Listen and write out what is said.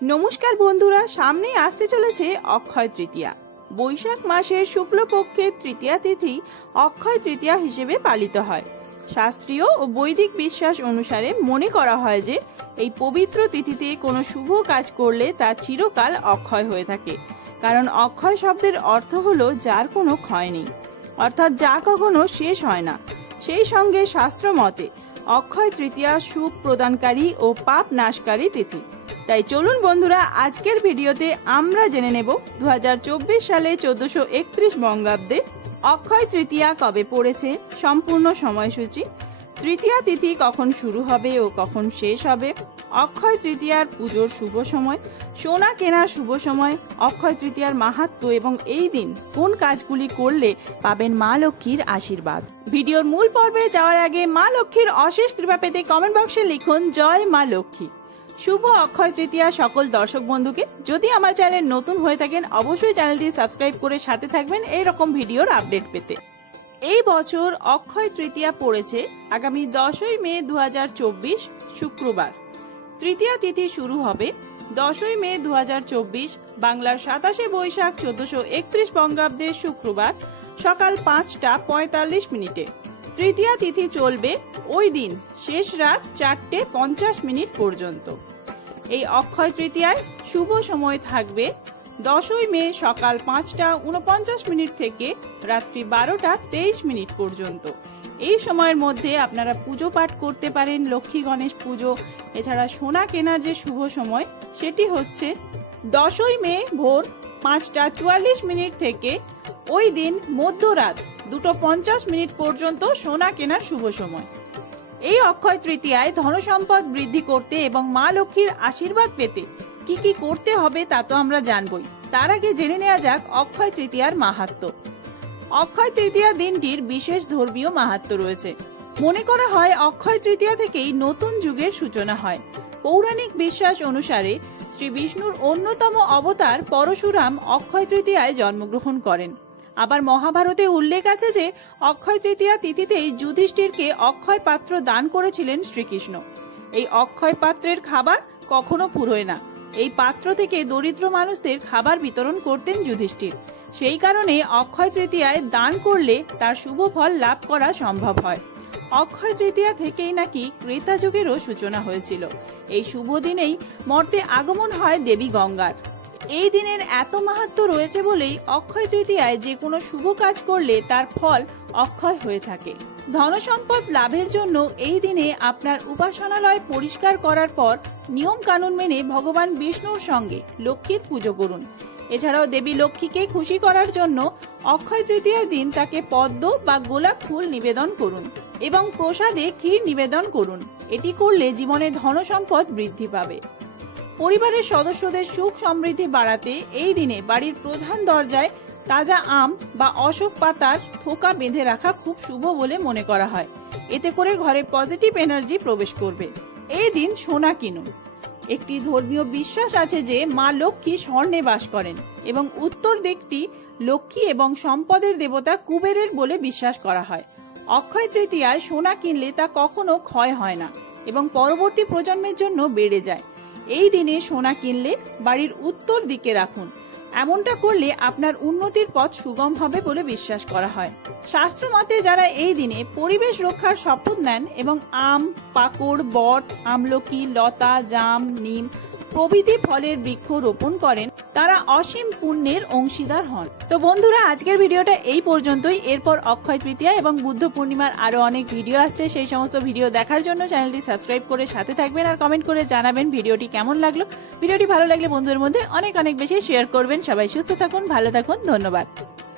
নমস্কার বন্ধুরা, সামনেই আসতে চলেছে অক্ষয় তৃতীয়া। বৈশাখ মাসের শুক্লপক্ষের তৃতীয়া তিথি অক্ষয় তৃতীয়া হিসেবে পালিত হয়। শাস্ত্রীয় ও বৈদিক বিশ্বাস অনুসারে মনে করা হয় যে এই পবিত্র তিথিতে কোনো শুভ কাজ করলে তা চিরকাল অক্ষয় হয়ে থাকে। কারণ অক্ষয় শব্দের অর্থ হলো যার কোনো ক্ষয় নেই, অর্থাৎ যা কখনো শেষ হয় না। সেই সঙ্গে শাস্ত্র মতে অক্ষয় তৃতীয়া সুখ প্রদানকারী ও পাপ নাশকারী তিথি। তাই চলুন বন্ধুরা, আজকের ভিডিওতে আমরা জেনে নেব 2024 সালে 1431 বঙ্গাব্দে অক্ষয় তৃতীয়া কবে পড়েছে, সম্পূর্ণ সময়সূচি, তৃতীয়া তিথি কখন শুরু হবে ও কখন শেষ হবে, অক্ষয় তৃতীয়ার পুজোর শুভ সময়, সোনা কেনার শুভ সময়, অক্ষয় তৃতীয়ার মাহাত্ম্য এবং এই দিন কোন কাজগুলি করলে পাবেন মা লক্ষ্মীর আশীর্বাদ। ভিডিওর মূল পর্বে যাওয়ার আগে মা লক্ষ্মীর অশেষ কৃপা পেতে কমেন্ট বক্সে লিখুন জয় মা লক্ষ্মী। শুভ অক্ষয় তৃতীয়া সকল দর্শক বন্ধুকে। যদি আমার চ্যানেল নতুন হয়ে থাকেন অবশ্যই চ্যানেলটি সাবস্ক্রাইব করে সাথে থাকবেন এইরকম ভিডিওর আপডেট পেতে। এই বছর অক্ষয় তৃতীয়া পড়েছে আগামী 10ই মে 2024 শুক্রবার। তৃতীয়া তিথি শুরু হবে 10ই মে 2024 বাংলার 27শে বৈশাখ 1431 বঙ্গাব্দের শুক্রবার সকাল 5টা 45 মিনিটে। তৃতীয়া তিথি চলবে ওই দিন শেষ রাত 4টে 50 মিনিট পর্যন্ত। এই অক্ষয় তৃতীয়ায় শুভ সময় থাকবে 10ই মে সকাল 5টা 49 মিনিট থেকে রাত্রি 12টা 23 মিনিট পর্যন্ত। এই সময়ের মধ্যে আপনারা পুজো পাঠ করতে পারেন, লক্ষ্মী গণেশ পুজো। এছাড়া সোনা কেনার যে শুভ সময় সেটি হচ্ছে 10ই মে ভোর 5টা 44 মিনিট থেকে ওই দিন মধ্যরাত 2:50 মিনিট পর্যন্ত সোনা কেনার শুভ সময়। এই অক্ষয় তৃতীয়ায় ধনসম্পদ বৃদ্ধি করতে এবং মা লক্ষ্মীর আশীর্বাদ পেতে কি কি করতে হবে তা তো আমরা জানবই। তার আগে জেনে নেওয়া যাক অক্ষয় তৃতীয়ার মাহাত্ম্য। অক্ষয় তৃতীয়া দিনটির বিশেষ ধর্মীয় মাহাত্ম্য রয়েছে। মনে করা হয় অক্ষয় তৃতীয়া থেকেই নতুন যুগের সূচনা হয়। পৌরাণিক বিশ্বাস অনুসারে শ্রী বিষ্ণুর অন্যতম অবতার পরশুরাম অক্ষয় তৃতীয়ায় জন্মগ্রহণ করেন। আবার মহাভারতে উল্লেখ আছে যে অক্ষয় তৃতীয়া তিথিতেই যুধিষ্ঠিরকে অক্ষয় পাত্র দান করেছিলেন শ্রীকৃষ্ণ। এই অক্ষয় পাত্রের খাবার কখনো ফুরোয় না। এই পাত্র থেকে দরিদ্র মানুষদের খাবার বিতরণ করতেন যুধিষ্ঠির। সেই কারণে অক্ষয় তৃতীয়ায় দান করলে তার শুভ ফল লাভ করা সম্ভব হয়। অক্ষয় তৃতীয়া থেকেই নাকি ত্রেতা যুগেরও সূচনা হয়েছিল। এই শুভ দিনেই মর্তে আগমন হয় দেবী গঙ্গার। এই দিনের এত মাহাত্ম্য রয়েছে বলেই অক্ষয় তৃতীয়ায় যে কোনো শুভ কাজ করলে তার ফল অক্ষয় হয়ে থাকে। ধনসম্পদ লাভের জন্য এই দিনে আপনার উপাসনালয় পরিষ্কার করার পর নিয়ম কানুন মেনে ভগবান বিষ্ণুর সঙ্গে লক্ষ্মীর পুজো করুন। এছাড়াও দেবী লক্ষ্মীকে খুশি করার জন্য অক্ষয় তৃতীয়ার দিন তাকে পদ্ম বা গোলাপ ফুল নিবেদন করুন এবং প্রসাদে ক্ষীর নিবেদন করুন। এটি করলে জীবনে ধনসম্পদ বৃদ্ধি পাবে। পরিবারের সদস্যদের সুখ সমৃদ্ধি বাড়াতে এই দিনে বাড়ির প্রধান দরজায় তাজা আম বা অশোক পাতার থোকা বেঁধে রাখা খুব শুভ বলে মনে করা হয়। এতে করে ঘরে পজিটিভ এনার্জি প্রবেশ করবে। এই দিন সোনা কিনুন। একটি ধর্মীয় বিশ্বাস আছে যে মা লক্ষ্মী স্বর্ণে বাস করেন এবং উত্তর দিকটি লক্ষ্মী এবং সম্পদের দেবতা কুবেরের বলে বিশ্বাস করা হয়। অক্ষয় তৃতীয়ায় সোনা কিনলে তা কখনো ক্ষয় হয় না এবং পরবর্তী প্রজন্মের জন্য বেড়ে যায়। এই দিনে সোনা কিনলে বাড়ির উত্তর দিকে রাখুন। এমনটা করলে আপনার উন্নতির পথ সুগম হবে বলে বিশ্বাস করা হয়। শাস্ত্র মতে যারা এই দিনে পরিবেশ রক্ষার শপথ নেন এবং আম, পাকড়, বট, আমলকি, লতা, জাম, নিম প্রভৃতি ফলের বৃক্ষ রোপণ করেন তারা অসীম পুণ্যের অংশীদার হন। তো বন্ধুরা, আজকের ভিডিওটা এই পর্যন্তই। এরপর অক্ষয় তৃতীয়া এবং বুদ্ধ পূর্ণিমার আরো অনেক ভিডিও আসছে। সেই সমস্ত ভিডিও দেখার জন্য চ্যানেলটি সাবস্ক্রাইব করে সাথে থাকবেন আর কমেন্ট করে জানাবেন ভিডিওটি কেমন লাগলো। ভিডিওটি ভালো লাগলে বন্ধুদের মধ্যে অনেক অনেক বেশি শেয়ার করবেন। সবাই সুস্থ থাকুন, ভালো থাকুন, ধন্যবাদ।